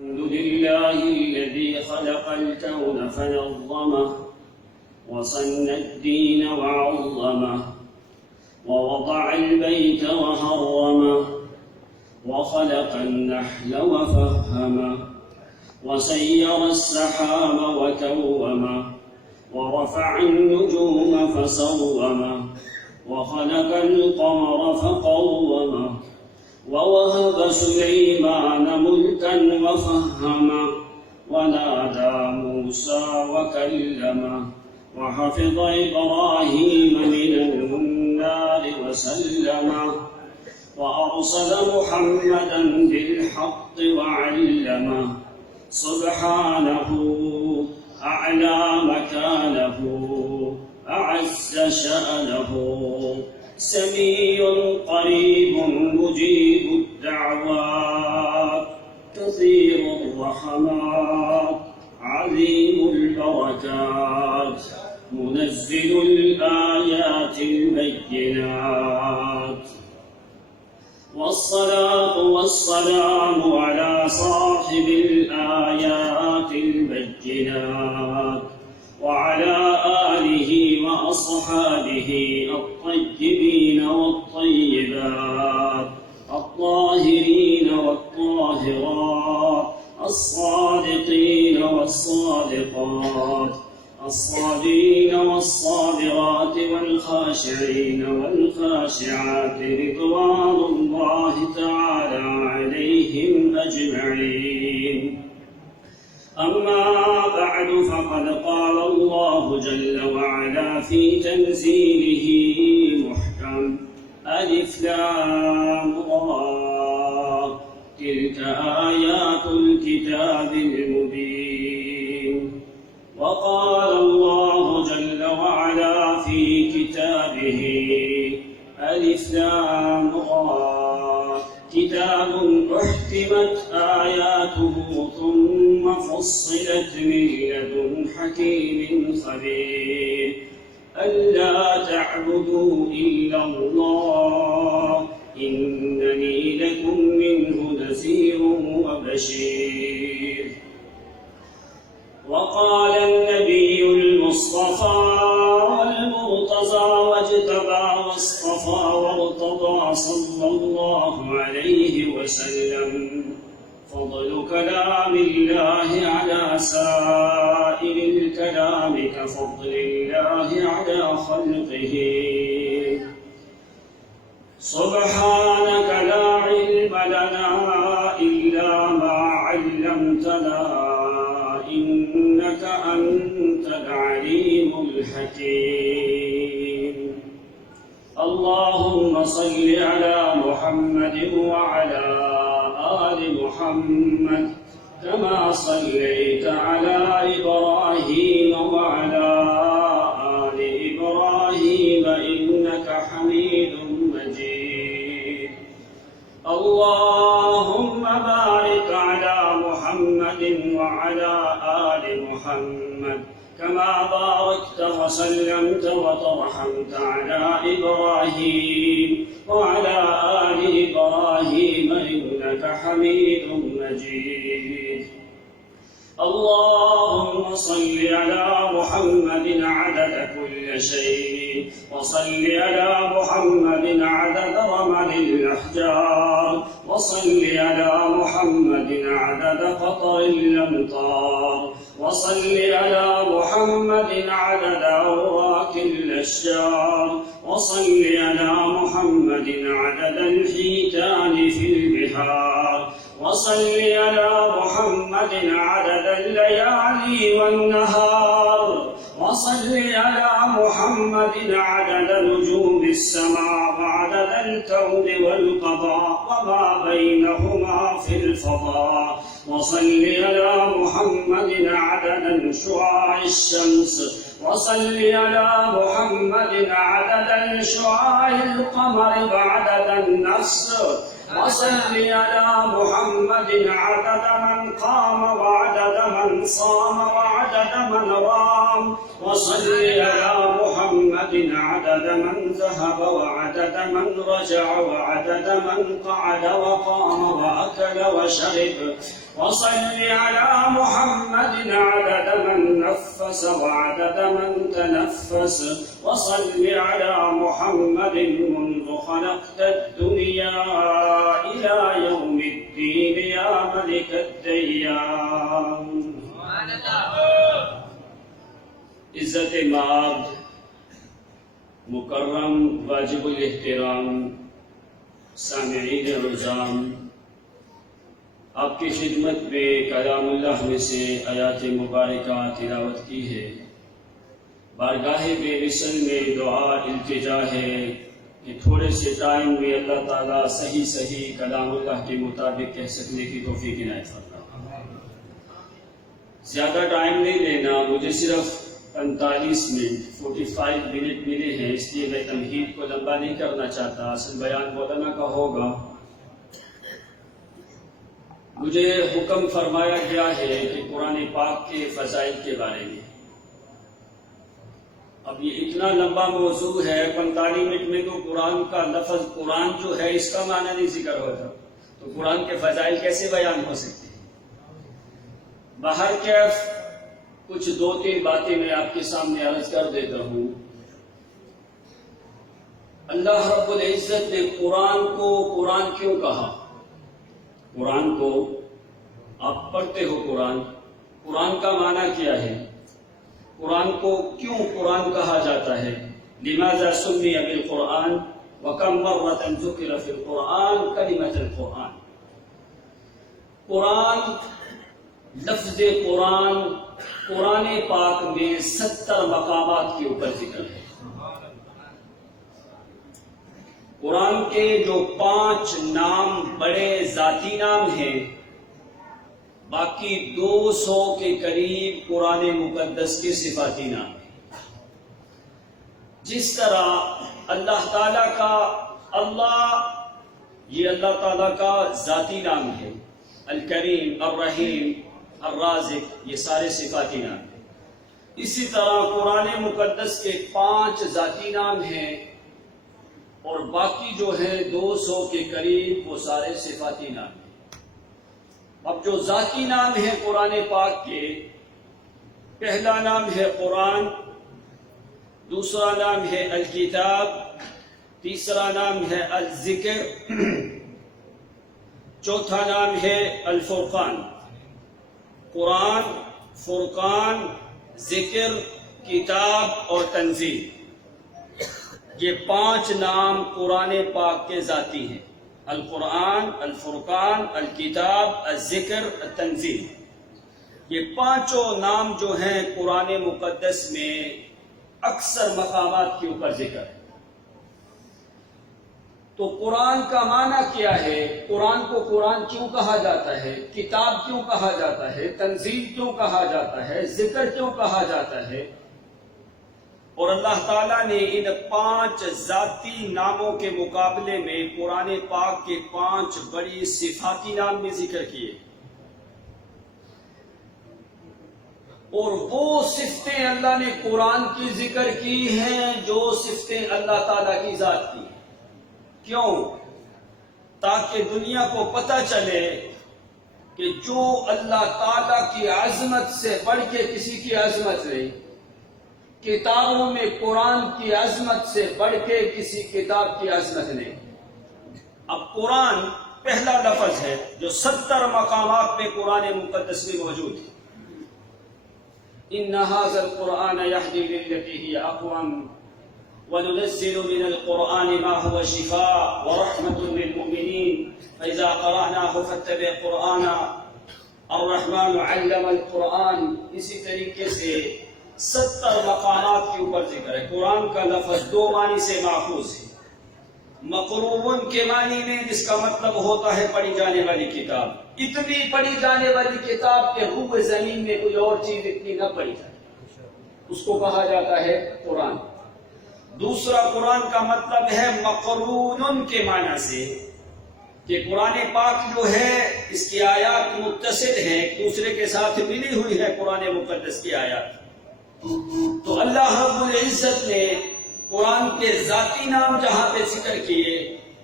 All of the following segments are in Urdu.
الحمد لله الذي خلق الكون فنظمه وصن الدين وعظمه ووضع البيت وهرمه وخلق النحل وفهمه وسير السحاب وكومه ورفع النجوم فسومه وخلق القمر فقومه ووهب سليمان ملكا وفهمه ونادى موسى وكلمه وحفظ إبراهيم من النار وسلمه وأرسل محمدا بالحق وعلمه سبحانه أعلى مكانه أعز شأنه سميع قريب مجيب الدعوات كثير الرحمات عظيم البركات منزل الآيات البينات والصلاة والسلام على صاحب الآيات البينات وعلى آله وأصحابه الطيبين والطيبات الطاهرين والطاهرات الصادقين والصادقات الصابرين والصابرات والخاشعين والخاشعات رضوان الله تعالى عليهم أجمعين. أما بعد فقد قال الله جل وعلا في تنزيله محكم ألف لام را تلك آيات الكتاب المبين. وقال الله جل وعلا في كتابه ألف لام را كتاب أحكمت آياته ثم فصلت من لدن حكيم خبير ألا تعبدوا إلا الله إنني لكم منه نذير وبشير. وقال النبي المصطفى والمرتضى واجتبى واصطفى وارتضى صلى الله عليه وسلم فضل كلام الله على سائر الكلام كفضل الله على خلقه. سبحانك لا علم لنا إلا ما علمتنا إنك أنت العليم الحكيم. اللهم صل على محمد وعلى آل محمد كما صليت على إبراهيم وعلى آل إبراهيم إنك حميد مجيد. اللهم بارك على محمد وعلى آل محمد كما باركت وسلمت وترحمت على إبراهيم وعلى آل إبراهيم إنك حميد مجيد. اللهم صل على محمد عدد كل شيء وصل على محمد عدد رمل الأحجار وصل على محمد عدد قطر الأمطار وصل على محمد عدد أوراق الأشجار وصل على محمد عدد الحيتان في البحار وصل على محمد عدد الليالي والنهار وصل على محمد عدد نجوم السماء وعدد الكون والقضاء وما بينهما في الفضاء وصل على محمد عدد شعاع الشمس وصل على محمد عدد شعاع القمر وعدد النفس وصل على محمد عدد من قام وعدد من صام وعدد من رام وصل على محمد عدد من ذهب وعدد من رجع وعدد من قعد وقام وأكل وشرب وصل على محمد عدد من نفس وعدد من تنفس وصل على محمد منذ خلقت الدنيا إلى يوم الدين يا ملك الديان. عزت مآب، مکرم واجب الاحترام سامعین رضام، آپ کی خدمت میں کلام اللہ میں سے آیات مبارکہ تلاوت کی ہے. بارگاہ بے مثل میں دعا التجا ہے کہ تھوڑے سے ٹائم میں اللہ تعالیٰ صحیح کلام اللہ کے مطابق کہہ سکنے کی توفیق عنایت فرمائے. زیادہ ٹائم نہیں لینا، مجھے صرف 45 منٹ ملے ہیں، اس لیے میں تمہید کو لمبا نہیں کرنا چاہتا. اصل بیان مولانا کا ہوگا. مجھے حکم فرمایا گیا ہے کہ قرآن پاک کے فضائل کے بارے میں. اب یہ اتنا لمبا موضوع ہے، 45 منٹ میں تو قرآن کا لفظ قرآن جو ہے اس کا معنی نہیں ذکر ہوتا، تو قرآن کے فضائل کیسے بیان ہو سکتے ہیں؟ باہر کیف کچھ 2-3 باتیں میں آپ کے سامنے عرض کر دیتا ہوں. اللہ رب العزت نے قرآن کو قرآن کیوں کہا؟ قرآن کو آپ پڑھتے ہو، قرآن کا معنی کیا ہے؟ قرآن کو کیوں قرآن کہا جاتا ہے؟ لماذا سمی بالقرآن وکم مرۃ ذکر فی القرآن کلمۃ القرآن. قرآن، لفظ قرآن پاک میں 70 مقامات کے اوپر ذکر ہے. قرآن کے جو 5 نام بڑے ذاتی نام ہیں، باقی 200 کے قریب قرآن مقدس کے صفاتی نام ہیں. جس طرح اللہ تعالیٰ کا یہ اللہ تعالیٰ کا ذاتی نام ہے، الکریم، الرحیم، الرازق، یہ سارے صفاتی نام ہیں. اسی طرح قرآن مقدس کے 5 ذاتی نام ہیں اور باقی جو ہیں 200 کے قریب وہ سارے صفاتی نام ہیں. اب جو ذاتی نام ہے قرآن پاک کے، پہلا نام ہے قرآن، دوسرا نام ہے الکتاب، تیسرا نام ہے الذکر، چوتھا نام ہے الفرقان. قرآن، فرقان، ذکر، کتاب اور تنزیل، یہ 5 نام قرآن پاک کے ذاتی ہیں. القرآن، الفرقان، الکتاب، الذکر، التنزیل، یہ 5 نام جو ہیں قرآن مقدس میں اکثر مقامات کے اوپر ذکر ہے. تو قرآن کا معنی کیا ہے؟ قرآن کو قرآن کیوں کہا جاتا ہے؟ کتاب کیوں کہا جاتا ہے؟ تنزیل کیوں کہا جاتا ہے؟ ذکر کیوں کہا جاتا ہے؟ اور اللہ تعالیٰ نے ان 5 ذاتی ناموں کے مقابلے میں قرآن پاک کے 5 بڑی صفاتی نام بھی ذکر کیے. اور وہ صفتیں اللہ نے قرآن کی ذکر کی ہیں جو صفتیں اللہ تعالیٰ کی ذات کی. کیوں؟ تاکہ دنیا کو پتہ چلے کہ جو اللہ تعالیٰ کی عظمت سے بڑھ کے کسی کی عظمت نہیں، کتابوں میں قرآن کی عظمت سے بڑھ کے کسی کتاب کی عظمت نہیں. اب قرآن پہلا لفظ ہے جو 70 مقامات میں قرآن مقدس میں موجود ہے. ان هذا القرآن يهدي للتي هي اقوم وننزل من القرآن ما هو شفاء ورحمة للمؤمنين فإذا قرأناه فاتبع قرآنا الرحمن علم القرآن. اسی طریقے سے 70 مقامات کے اوپر ذکر ہے. قرآن کا لفظ 2 معنی سے ماخوذ ہے. مقروء کے معنی میں، جس کا مطلب ہوتا ہے پڑھی جانے والی کتاب. اتنی پڑھی جانے والی کتاب کے روح زمین میں کوئی اور چیز اتنی نہ پڑھی جائے، اس کو کہا جاتا ہے قرآن. دوسرا قرآن کا مطلب ہے مقرون کے معنی سے، کہ قرآن پاک جو ہے اس کی آیات متصل ہیں، ایک دوسرے کے ساتھ ملی ہوئی ہے قرآن مقدس کی آیات. تو اللہ رب العزت نے قرآن کے ذاتی نام جہاں پہ ذکر کیے،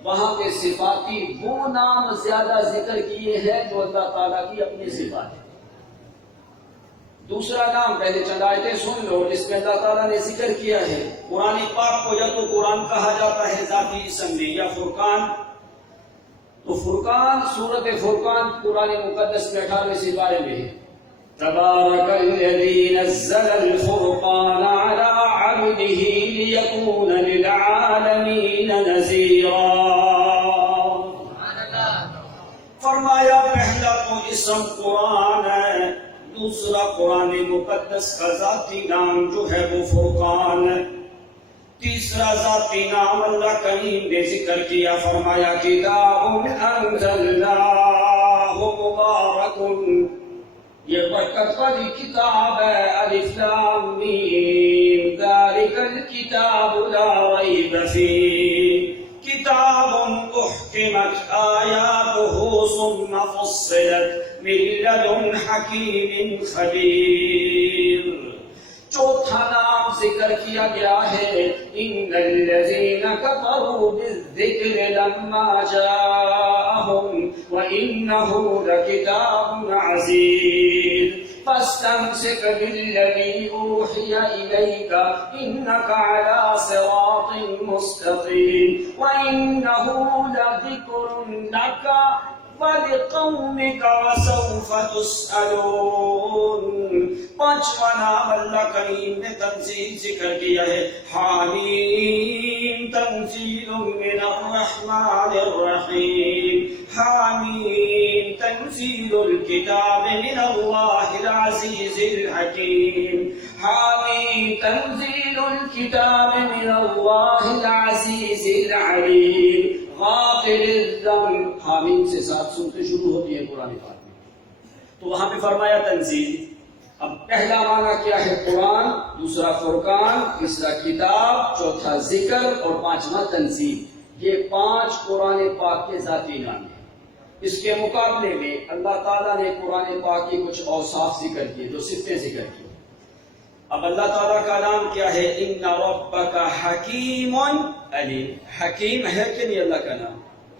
وہاں پہ صفاتی وہ نام زیادہ ذکر کیے ہیں جو اللہ تعالیٰ کی اپنی صفات ہے. دوسرا نام پہلے چند آیتیں سن لو، اس میں اللہ تعالیٰ نے ذکر کیا ہے قرآن پاک کو یا تو قرآن کہا جاتا ہے ذاتی اسم میں، یا فرقان. تو فرقان، سورت فرقان قرآن مقدس میں 28 پارے میں ہے. تبارک الذی نزل الفرقان علی عبدہ لیکون للعالمین نذیرا. فرمایا پہلا تو اسم قرآن ہے، دوسرا قرآن مقدس کا ذاتی نام جو ہے وہ فرقان ہے، تیسرا ذاتی نام اللہ کریم نے ذکر کیا، فرمایا کتاب انزلناہ مبارک، یہ برکت والی کتاب ہے. الف لام میم ذالک الکتاب لا ریب فیہ کتاب احکمت آیاتہ ثم فصلت من لدن حکیم خبیر. چوتھا نام ذکر کیا گیا ہے ان الذین کفروا بالذکر لما جاءہم وانہ لکتاب عزیز. فاستمسک بالذی اوحی الیک انک علی صراط مستقیم وانہ لذکر لک وَلِقَوْمِكَ وَسَوْفَ تُسْأَلُونَ. پانچواں نام اللہ کریم نے تنزیل ذکر کیا ہے، حامیم تنزیل من الرحمن الرحیم. حامیم تنزیل الکتاب من اللہ العزیز الحکیم. حامیم تنزیل الکتاب من اللہ العزیز العلیم. غافر الذنب، حامیم سے 7 سورتیں شروع ہوتی ہیں قرآن پاک میں. تو وہاں پہ فرمایا تنزیل. اب پہلا معنی کیا ہے؟ قرآن، دوسرا فرقان، تیسرا کتاب، چوتھا ذکر اور پانچواں تنزیل. یہ 5 قرآن پاک کے ذاتی نام ہیں. اس کے مقابلے میں اللہ تعالیٰ نے قرآن پاک کی کچھ اوصاف ذکر کیے، جو صفتیں ذکر کی. اب اللہ تعالیٰ کا نام کیا ہے؟ ان ربک حکیم علیم. حکیم ہے کہ نہیں اللہ کا نام؟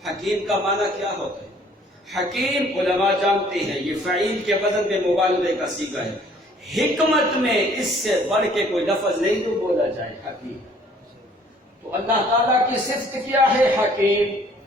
حکیم کا معنی کیا ہوتا ہے؟ حکیم علماء جانتے ہیں یہ فعیل کے وزن میں مبالغے کا صیغہ ہے. حکمت میں اس سے بڑھ کے کوئی لفظ نہیں تو بولا جائے حکیم. تو اللہ تعالیٰ کی صفت کیا ہے؟ حکیم.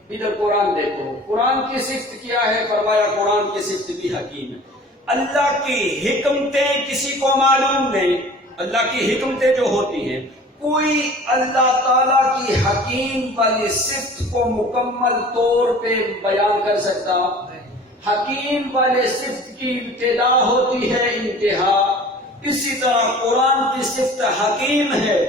ادھر قرآن دیکھو، قرآن کی صفت کیا ہے؟ فرمایا قرآن کی صفت بھی حکیم ہے. اللہ کی حکمتیں کسی کو معلوم نہیں. اللہ کی حکمتیں جو ہوتی ہیں، کوئی اللہ تعالیٰ کی حکیم والی صفت کو مکمل طور پہ بیان کر سکتا؟ حکیم والے صفت کی ابتدا ہوتی ہے انتہا. اسی طرح قرآن کی صفت حکیم ہے.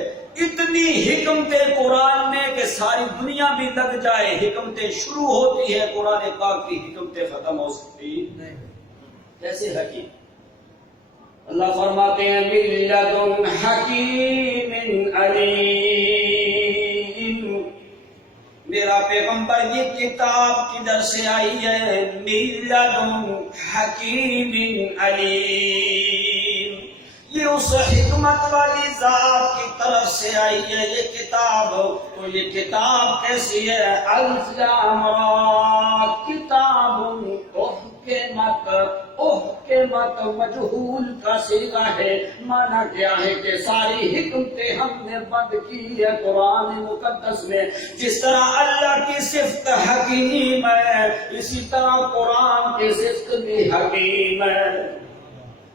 اتنی حکمتیں قرآن میں کہ ساری دنیا بھی لگ جائے، حکمتیں شروع ہوتی ہے، قرآن پاک کی حکمتیں ختم ہو سکتی نہیں. کیسے حکیم؟ اللہ فرماتے ہیں من لدن حکیم علیم. میرا پیغمبر یہ کتاب کدھر سے آئی ہے؟ من لدن حکیم علیم. یہ اس حکمت والی ذات کی طرف سے آئی ہے یہ کتاب. تو یہ کتاب کیسی ہے؟ الف لام را کتاب احکمت. احکمت مجہول کا صیغہ ہے. معنی کیا ہے کہ ساری حکمتیں ہم نے بند کی ہے قرآن مقدس میں. جس طرح اللہ کی صفت حکیم ہے، اسی طرح قرآن کی صفت بھی حکیم ہے.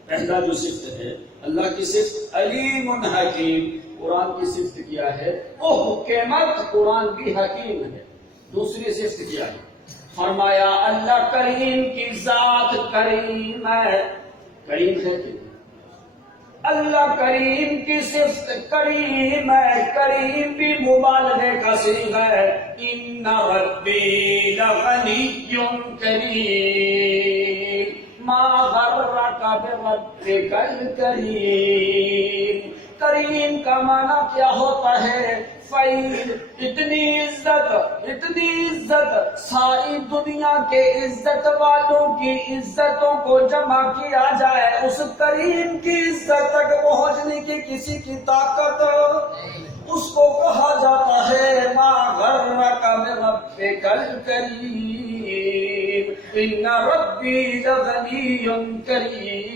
پہلا جو صفت ہے اللہ کی صفت علیم حکیم. قرآن کی صفت کیا ہے؟ حکمت. قرآن بھی حکیم ہے. دوسری صفت کیا ہے؟ فرمایا اللہ کریم کی ذات کریم ہے. کریم ہے کہ اللہ کریم کی صفت کریم ہے. کریم بھی مبالغے کا صیغہ ہے. ان ربی لغنی کریم ما غرک بربک الکریم. کریم کا معنی کیا ہوتا ہے؟ فعیل. اتنی عزت ساری دنیا کے عزت والوں کی عزتوں کو جمع کیا جائے، اس کریم کی عزت تک پہنچنے کی کسی کی طاقت، اس کو کہا جاتا ہے ما غرک بربک الکریم ان ربی لغنی کریم.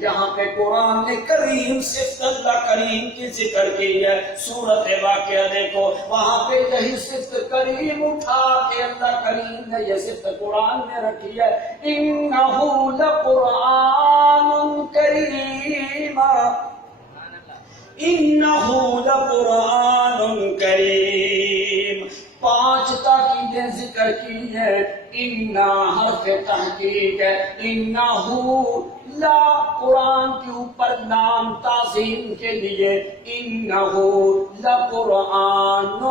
یہاں پہ قرآن نے کریم صفت اللہ کریم کی ذکر کی ہے. سورۃ واقعہ دیکھو، وہاں پہ یہی صفت کریم اٹھا کے اللہ کریم نے یہ صفت قرآن میں رکھی ہے. انہ لقرآن کریم، انہ لقرآن کریم. 5 تاکیدیں ذکر کی ہے. انہ حرف تحقیق ہے. انہ لا قرآن کے اوپر لام تعظیم کے لیے. انہ لقرآن،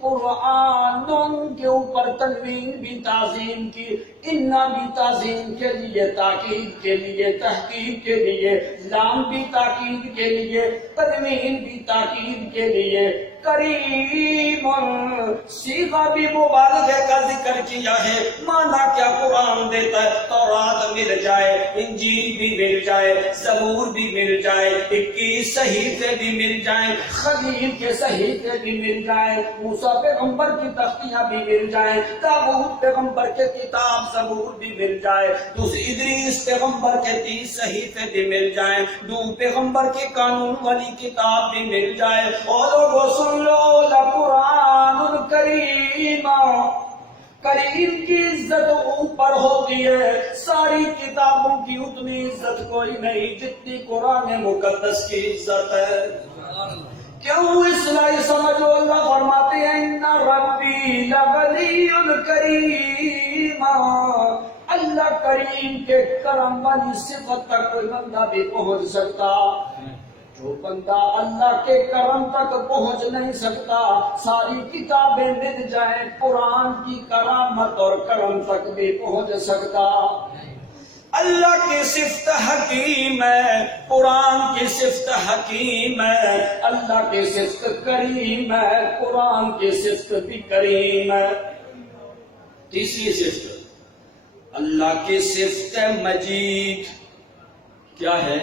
قرآن کے اوپر تنوین بھی تعظیم کی، انا بھی تعظیم کے لیے، تاکید کے لیے، تحقیق کے لیے، لام بھی تاکید کے لیے، تنوین بھی تاکید کے لیے. کریم صیغہ بھی مبالغہ کا ذکر کیا ہے. مانا کیا قرآن دیتا ہے؟ تورات مل جائے، انجیل بھی مل جائے، زبور بھی مل جائے، 21 صحیفے بھی مل جائیں، خلیل کے صحیفے بھی مل جائیں، موسیٰ پیغمبر کی تختیاں بھی مل جائیں، داؤد پیغمبر کے کتاب زبور بھی مل جائے، دوسری ادریس پیغمبر کے 30 صحیفے بھی مل جائیں، نوح پیغمبر کے قانون والی کتاب بھی مل جائے. اور لوگوں سن لو، لقرآن کریم، کریم کی عزت اوپر ہوتی ہے. ساری کتابوں کی اتنی عزت کوئی نہیں جتنی قرآن مقدس کی عزت ہے. کیوں؟ اس لیے سمجھو، اللہ فرماتے ہیں ان ربی لغنی کریم. اللہ کریم کے کرم والی صفت تک کوئی بندہ بھی پہنچ سکتا. جو بندہ اللہ کے کرم تک پہنچ نہیں سکتا، ساری کتابیں مل جائیں، قرآن کی کرامت اور کرم تک بھی پہنچ سکتا. اللہ کی صفت حکیم ہے، قرآن کی صفت حکیم ہے. اللہ کی صفت کریم ہے، قرآن کی صفت بھی کریم ہے. تیسری صفت اللہ کی صفت مجید. کیا ہے؟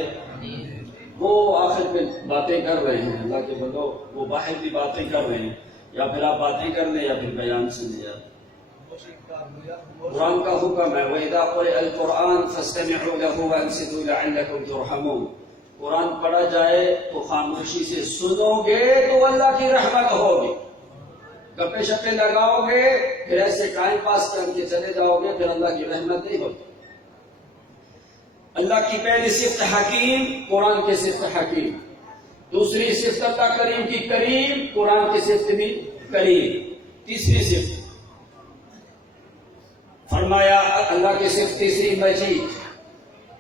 وہ آخر میں باتیں کر رہے ہیں اللہ کے بندو، وہ باہر بھی باتیں کر رہے ہیں، یا پھر آپ باتیں کر لیں یا پھر بیان سن لیا. قرآن کا حکم ہے وَإِذَا قُرِئَ الْقُرْآنُ فَاسْتَمِعُوا لَهُ وَأَنصِتُوا لَعَلَّكُمْ تُرْحَمُونَ. قرآن پڑھا جائے تو خاموشی سے سنو گے تو اللہ کی رحمت ہوگی. گپے شپے لگاؤ گے پھر ایسے ٹائم پاس کر کے چلے جاؤ گے، پھر اللہ کی رحمت نہیں ہوتی. اللہ کی پہلی صفت حکیم، قرآن کی صفت حکیم. دوسری صفت اللہ کریم کی کریم، قرآن کی صفت بھی کریم. تیسری صفت فرمایا اللہ کی صفت تیسری مجید.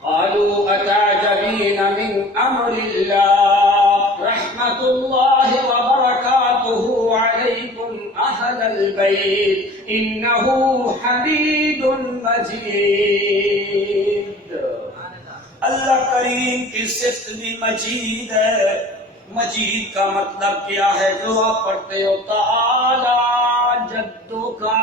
قالوا اتعجبین من امر اللہ رحمت اللہ وبرکاتہ علیکم اہل البیت انہ حمید مجید. اللہ کریم کی صفت بھی مجید ہے. مجید کا مطلب کیا ہے؟ جو آپ پڑھتے ہو تعالی جدو کا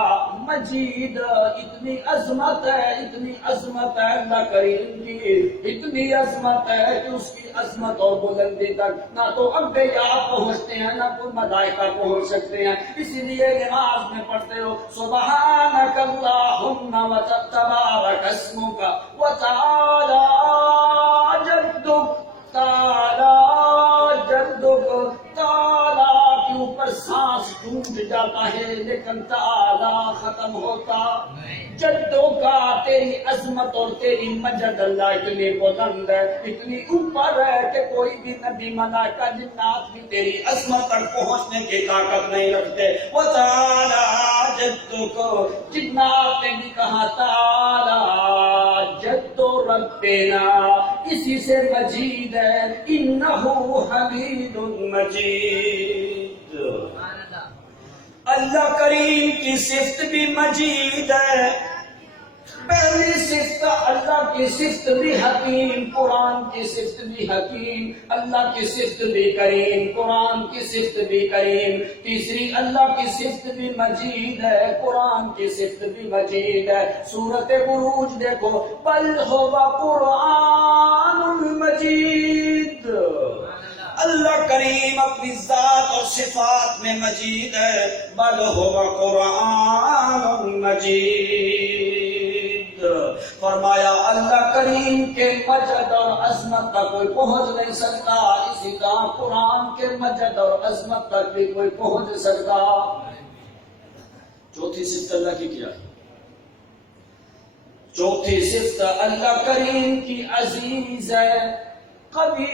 مجید. اتنی عظمت ہے، اتنی عظمت ہے اللہ کریم کی، اتنی عظمت ہے کہ اس کی عظمت اور بلندی تک نہ تو انبیاء پہنچتے ہیں نہ کوئی ملائکہ پہنچ سکتے ہیں. اسی لیے نماز میں پڑھتے ہو سبحانک اللہم وتبارک اسمک وتعالی جدک. تعالی جدک، تعالی کے اوپر سانس ٹوٹ جاتا ہے لیکن تعالی ختم ہوتا. جدوں کا تیری عظمت اور تیری مجد اللہ اتنی بلند ہے، اتنی اوپر ہے کہ کوئی بھی نبی ملائکہ جنات بھی تیری عظمت تک پہنچنے کی طاقت نہیں رکھتے. وہ تعالی جدک، جنات نے بھی کہا تعالی جد ربنا، اسی سے مجید ہے. انہ حمید مجید. اللہ کریم کی صفت بھی مجید ہے. پہلی صفت اللہ کی صفت بھی حکیم، قرآن کی صفت بھی حکیم، اللہ کی صفت بھی کریم، قرآن کی صفت بھی کریم۔ تیسری اللہ کی صفت بھی مجید ہے، قرآن کی صفت بھی مجید ہے۔ سورۃ بروج دیکھو، بل هو قرآن مجید۔ اللہ کریم اپنی ذات اور صفات میں مجید ہے، بل هو قرآن مجید۔ فرمایا اللہ کریم کے مجد اور عظمت تک کوئی پہنچ نہیں سکتا، اسی طرح قرآن کے مجد اور عظمت تک بھی کوئی پہنچ سکتا۔ چوتھی صفت اللہ کی کیا ہے؟ چوتھی صفت اللہ کریم کی عزیز ہے، قوی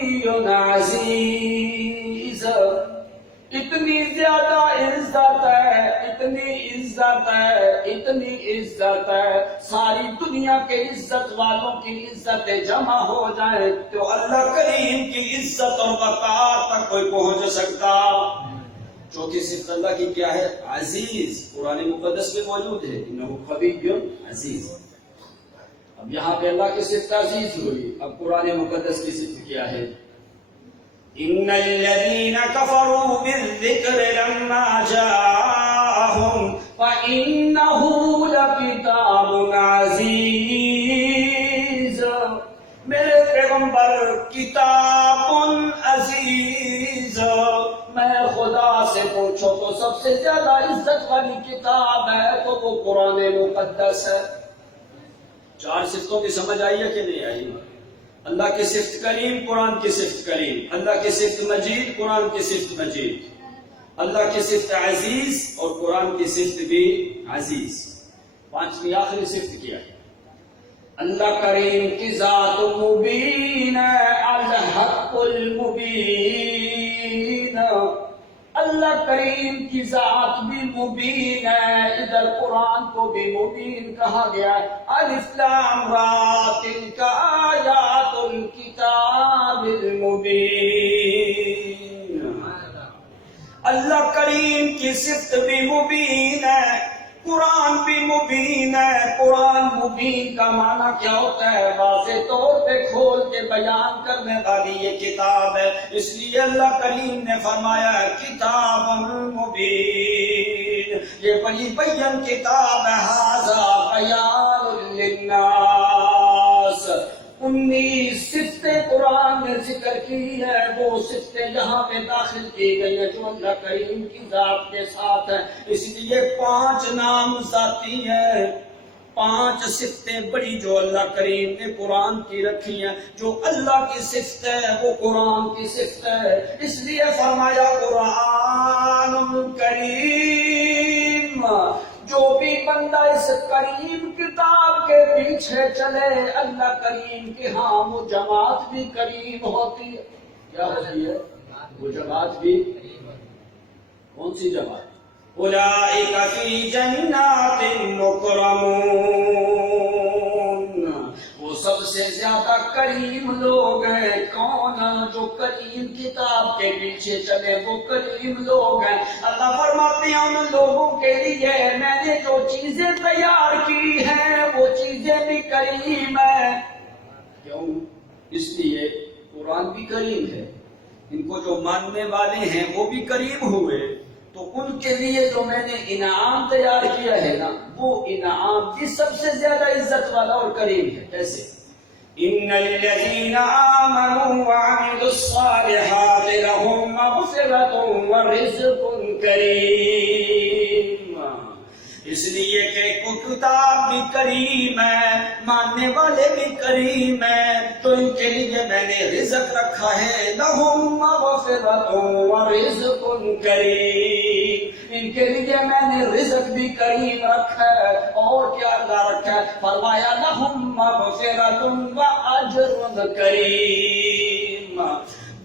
عزیز۔ اتنی زیادہ عزت ہے، اتنی عزت ہے، اتنی عزت ہے، ساری دنیا کے عزت والوں کی عزتیں جمع ہو جائیں تو اللہ کریم کی عزت اور وقار تک کوئی پہنچ سکتا۔ چوتھی صفت اللہ کی کیا ہے؟ عزیز۔ قرآن مقدس میں موجود ہے، انہ قوی عزیز۔ اب یہاں پہ اللہ کی صفت عزیز ہوئی، اب قرآن مقدس کی صفت کیا ہے؟ ان الذين كفروا بالذكر لما جاءهم فانه لكتاب عزيز۔ میرے پیغمبر کتاب عزیز، میں خدا سے پوچھو تو سب سے زیادہ عزت والی کتاب ہے تو وہ قرآن مقدس ہے۔ چار صفتوں کی سمجھ آئی ہے کہ نہیں آئی؟ اللہ کی صفت کریم، قرآن کی صفت کریم، اللہ کی صفت مجید، قرآن کی صفت مجید، اللہ کی صفت عزیز اور قرآن کی صفت بھی عزیز۔ پانچویں آخری صفت کیا ہے؟ اللہ کریم کی ذات مبین ہے، الحق المبین۔ اللہ کریم کی ذات بھی مبین ہے، ادھر قرآن کو بھی مبین کہا گیا ہے۔ الف لام را تلک آیات الکتاب المبین۔ اللہ کریم کی صفت بھی مبین ہے، قرآن بھی مبین ہے۔ قرآن مبین کا معنی کیا ہوتا ہے؟ واضح طور پہ کھول کے بیان کرنے والی یہ کتاب ہے، اس لیے اللہ کریم نے فرمایا ہے کتاب مبین، یہ بڑی بین کتاب ہے، ھذا بیان للناس۔ 19 صفتیں قرآن نے ذکر کی ہے، وہ صفتیں یہاں پہ داخل کی گئی ہیں جو اللہ کریم کی ذات کے ساتھ ہیں، اس لیے 5 نام ذاتی ہیں، 5 صفتیں بڑی جو اللہ کریم نے قرآن کی رکھی ہیں۔ جو اللہ کی صفت ہے وہ قرآن کی صفت ہے، اس لیے فرمایا قرآن کریم۔ جو بھی بندہ اس کریم کتاب کے پیچھے چلے، اللہ کریم کے ہاں وہ جماعت بھی کریم ہوتی ہے۔ کیا ہوتی ہے وہ جماعت بھی؟ کون سی جماعت؟ اولئک فی جنات مکرمون۔ وہ سب سے زیادہ کریم لوگ ہیں۔ کون؟ جو کریم کتاب کے پیچھے چلے وہ کریم لوگ ہیں۔ اللہ فرماتے ہیں ان لوگوں کے لیے میں نے جو چیزیں تیار کی ہیں وہ چیزیں بھی کریم ہیں۔ کیوں؟ اس لیے قرآن بھی کریم ہے، ان کو جو ماننے والے ہیں وہ بھی کریم ہوئے، تو ان کے لیے جو میں نے انعام تیار کیا ہے نا، وہ انعام بھی سب سے زیادہ عزت والا اور کریم ہے۔ کیسے؟ ان الذين آمنوا وعملوا الصالحات لهم مغفرة ورزق کریم۔ اس لیے کہ کتاب بھی کریم ہے، ماننے والے بھی کریم ہیں، تو ان کے لیے میں نے رزق رکھا ہے، لہم مغفرۃ ورزق کریم۔ ان کے لیے میں نے رزق بھی کریم رکھا ہے، اور کیا اللہ رکھا ہے؟ فرمایا لہم مغفرۃ واجر کریم۔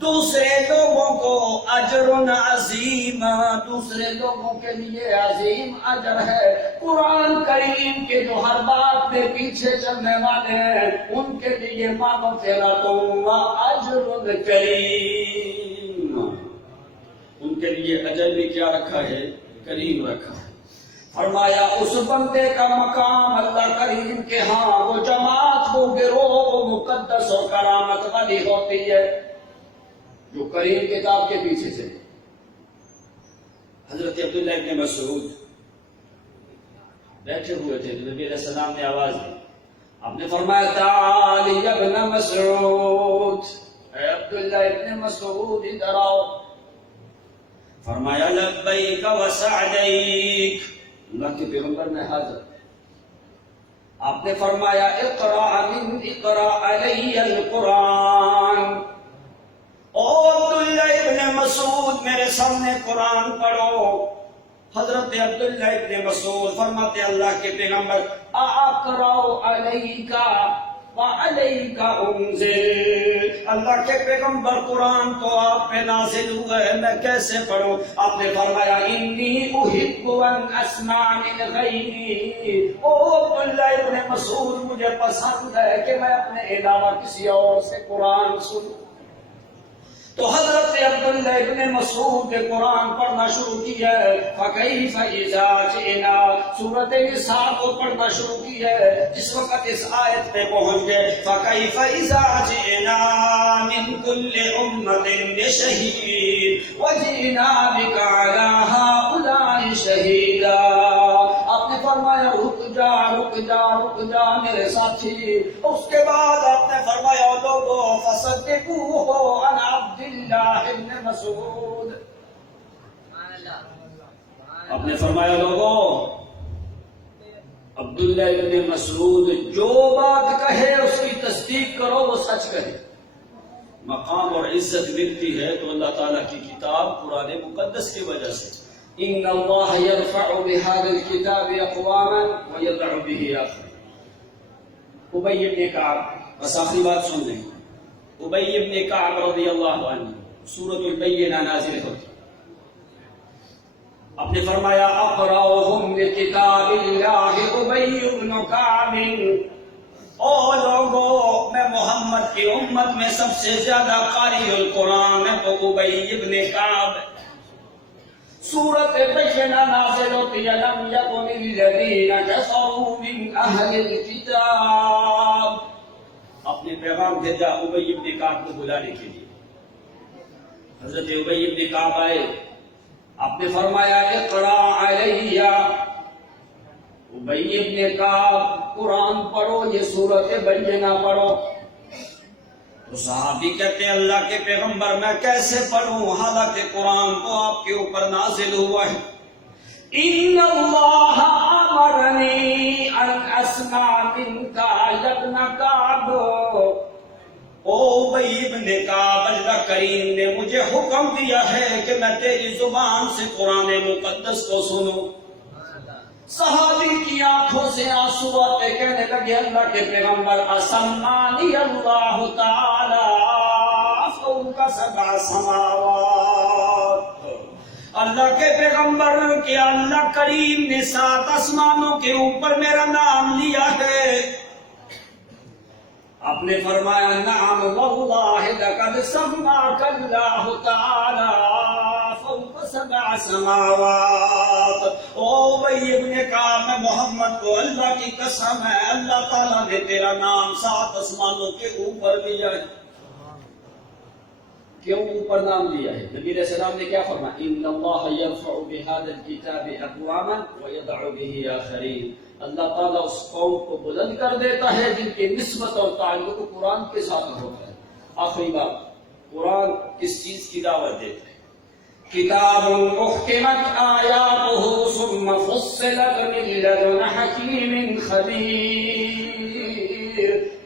دوسرے لوگوں کو اجر عظیم، دوسرے لوگوں کے لیے عظیم اجر ہے۔ قرآن کریم کے جو ہر بات میں پیچھے چلنے والے ہیں ان کے لیے مغفرۃ و اجر کریم، ان کے لیے اجر بھی کیا رکھا ہے؟ کریم رکھا ہے۔ فرمایا اس بندے کا مقام اللہ کریم کے ہاں وہ جماعت وہ گروہ وہ مقدس اور کرامت والی ہوتی ہے جو کریم کتاب کے پیچھے سے. حضرت عبداللہ ابن مسعود بیٹھے ہوئے تھے تو نبی علیہ السلام نے آواز دی. آپ نے فرمایا تعالی ابن مسعود، اے عبداللہ ابن مسعود ادھر آؤ. فرمایا لبیک وسعدیک. اللہ کے پیغمبر میں حاضر. آپ نے فرمایا اقرأ علی القرآن. او عبداللہ ابن مسعود میرے سامنے قرآن پڑھو. حضرت عبداللہ ابن مسعود فرماتے اللہ کے پیغمبر اقرأ علیک وعلیک انزل. اللہ کے پیغمبر قرآن تو آپ پہ نازل ہوا ہے میں کیسے پڑھوں؟ آپ نے فرمایا انی احب ان اسمع من غیری. او عبداللہ ابن مسعود مجھے پسند ہے کہ میں اپنے علاوہ کسی اور سے قرآن سنوں. تو حضرت عبداللہ ابن مسعود نے قرآن پڑھنا شروع کیا ہے. فَكَيْفَ إِذَا جِئْنَا سورۃ نساء کو پڑھنا شروع کی ہے. جس وقت اس آیت پہ پہنچ گئے فَكَيْفَ إِذَا جِئْنَا مِن كُلِّ أُمَّةٍ بِشَهِيدٍ وَجِئْنَا بِكَ عَلَىٰ هَٰؤُلَاءِ شَهِيدًا. آپ نے فرمایا رک جا میرے ساتھی. اس کے بعد آپ نے فرمایا لوگو فَصَدِّقُوهُ عَنْ عَبْدِ اللہ ابن مسعود. آپ نے فرمایا لوگوں عبداللہ ابن مسعود جو بات کہے اس کی تصدیق کرو وہ سچ کہے. مقام اور عزت ملتی ہے تو اللہ تعالیٰ کی کتاب قرآن مقدس کی وجہ سے. ان اللہ یرفع بهذا الكتاب اقواما ویضع به آخرین. ابی ابن کعب، بس آخری بات سن لیں. ابی ابن کعب رضی اللہ عنہ سورۃ البینہ نازل ہوتی. آپ نے فرمایا اقرأہم لکتاب اللہ ابی ابن کعب. او لوگو میں محمد کی امت میں سب سے زیادہ قاری القرآن ہے تو ابی ابن کعب. سورۃ بینہ نازل ہوتی ہے لم یکن الذین کفروا من اہل الکتاب. اپنے پیغام بھیجا ابی ابن کعب کو بلانے کے لیے. حضرت ابی ابن کعب آئے. آپ نے فرمایا اقرأ علی. ابی ابن کعب قرآن پڑھو یہ سورۃ بینہ پڑھو. تو صحابی کہتے ہیں اللہ کے پیغمبر میں کیسے پڑھوں حالانکہ قرآن تو آپ کے اوپر نازل ہوا ہے. ان اللہ امرنی ان اسمع منک یا ابن کعب. او ابی ابن کعب اللہ کریم نے مجھے حکم دیا ہے کہ میں تیری زبان سے قرآن مقدس کو سنوں. صحابی کی آنکھوں سے آنسو آتے کہنے لگے اللہ کے پیغمبر اسمعنی اللہ تعالی فوق سبع سماوات. اللہ کے پیغمبر کہ اللہ کریم نے 7 آسمانوں کے اوپر میرا نام لیا ہے. آپ نے فرمایا نعم واللہ لقد سمعک اللہ تعالی فوق 7 سماوات. او ابی ابن کعب میں محمد کو اللہ کی قسم ہے اللہ تعالیٰ نے تیرا نام 7 آسمانوں کے اوپر لیا ہے. کیوں اوپر نام لیا ہے؟ نبی علیہ السلام نے کیا فرمایا ان اللہ یرفع بهذا الكتاب اقواما ویضع به آخرین. اللہ تعالیٰ اس قوم کو بلند کر دیتا ہے جن کی نسبت اور تعلق قرآن کے ساتھ ہوتا ہے. آخری بات قرآن کس چیز کی دعوت دیتا ہے؟ کتاب احکمت آیاتہ ثم فصلت من لدن حکیم خبیر.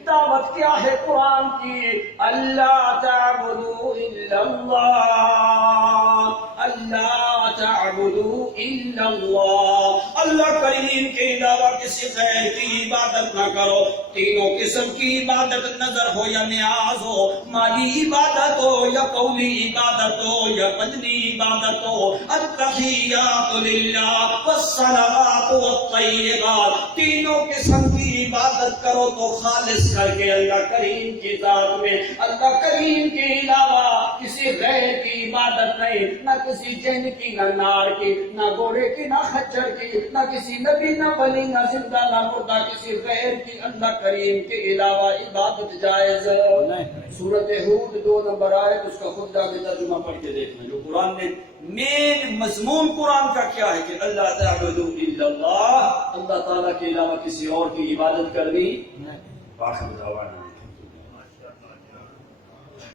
دعوت کیا ہے قرآن کی؟ اللہ تعبدوا الا اللہ، اللہ تعبدوا الا اللہ. اللہ کریم کے علاوہ کسی غیر کی عبادت نہ کرو. تینوں قسم کی عبادت نظر ہو یا نیاز ہو، مالی عبادت ہو یا قولی عبادت ہو یا بدنی عبادت ہو. التحیات للہ والصلوات والطیبات. تینوں قسم کی عبادت کرو تو خالص کر کے اللہ کریم کی ذات میں، اللہ کریم کے علاوہ کسی غیر کی عبادت نہیں، نہ کسی جن کی، نہ نار کی، نہ گھوڑے کی، نہ خچر کی، نہ کسی نبی، نہ ولی، نہ زندہ، نہ مردہ، کسی غیر کی اللہ کریم کے علاوہ عبادت جائز نہیں۔ سورۃ ہود 2 نمبر آیت، اس کا خود جا کے ترجمہ پڑھ کے دیکھنا، جو قرآن نے مین مضمون قرآن کا کیا ہے کہ اللہ تعبدوا الا اللہ، اللہ تعالیٰ کے علاوہ کسی اور کی عبادت کرنی نہیں۔